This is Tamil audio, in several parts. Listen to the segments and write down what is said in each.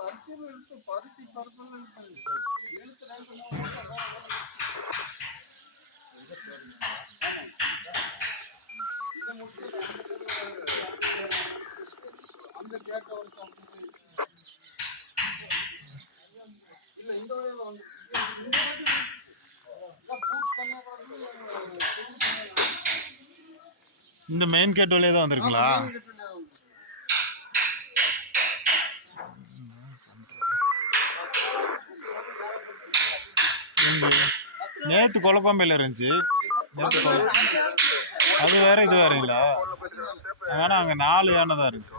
அரசியல் எடுத்து பரிசு பருப்பெல்லாம் எழுத்து இதை முடிச்சு அந்த கேட்ட ஒரு சம்பளம் இல்ல இந்த வழியில வந்து மெயின் கேட் வழியே தான் வந்திருக்குங்களா நேத்து கொலப்பாம்பையில் இருந்துச்சு நேத்து கொல அது வேற இது வேறங்களா வேணா அங்க நாலு யானை தான் இருந்துச்சு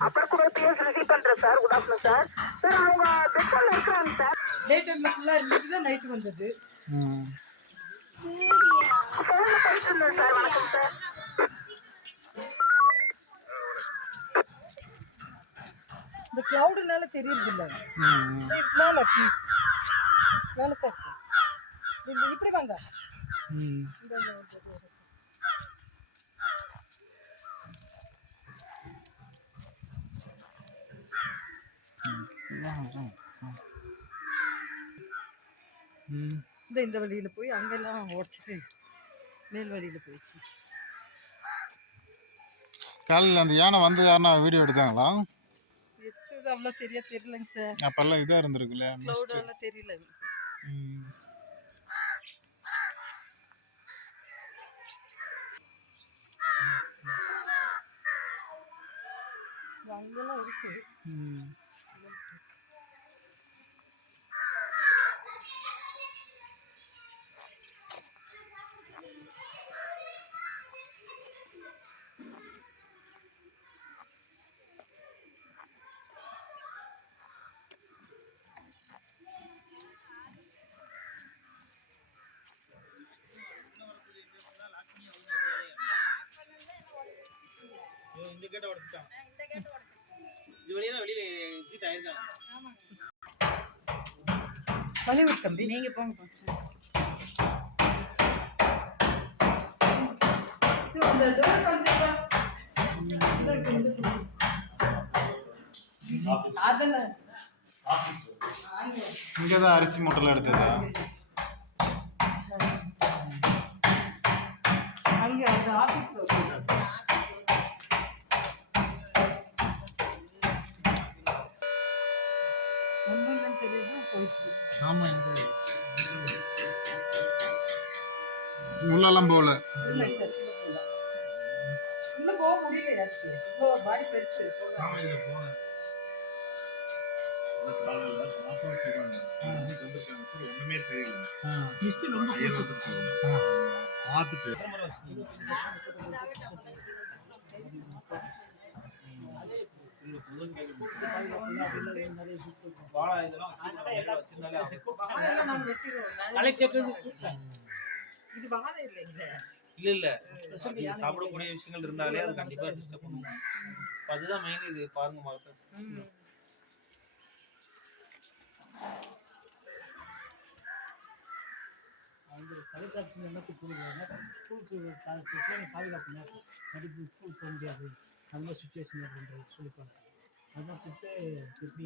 கூட பிஎஸ் ரிசீவ் பண்றேன் sir good afternoon sir sir அவங்க பெட்ரோல் இருக்கிறாங்க சார் டே டைம்ல ஃபுல்லா இருந்துச்சு தான் நைட்டு வந்தது. ம். ஃபோன்ல பேசிட்டு இருந்தேன் சார் வணக்கம் சார் இந்த கிளவுடுனால தெரியுது இல்ல. மேல. மேல இப்படி வாங்க. இந்த இந்த வழியில போய் அங்கெல்லாம் உடச்சிட்டு மேல் வழியில போயிடுச்சு. காலையில் அந்த யானை வந்து யாருன்னா வீடியோ எடுத்தாங்களா? எத்தது அவ்வளோ சரியா தெரியலங்க சார். அப்பெல்லாம் இதாக இருந்திருக்குல்ல கிளவுடால தெரியல. ம். இது அங்கெல்லாம் இருக்கு ம். இந்த கேட்டை உடைச்சிட்டான் இது வழியா தான் வெளியில எக்ஸிட் ஆயிருக்காங்க வலிவுட் தம்பி. நீங்க போங்க அந்த டோர் கான்செப்ட் அதெல்லாம் இங்கே தான் அரிசி மூட்டைலாம் எடுத்ததா? அங்க அந்த ஆபீஸ்ல ஒன்றும் தெரியுது போயிடுச்சு ஆமாம் இங்கே உள்ளெல்லாம் போகல. உள்ள போக முடியல யாருக்கு இவ்வளோ பாடி பெருசு. போனேன் ஒண்ணுமே தெரியல. பார்த்துட்டு. இல்ல இல்ல சாப்பிடக்கூடிய விஷயங்கள் இருந்தாலே அது கண்டிப்பா டிஸ்டர்ப் பண்ணும் அதுதான் மெயின் இது பாருங்க மரத்தை ம். தொலைக்காட்சி என்ன பாதுகாப்பு நடிப்பு ஸ்கூலுக்கு போக முடியாது அந்த சுச்சுவேஷன் அப்படின்றது சொல்லிப்பாங்க அதை பார்த்துட்டு எப்படி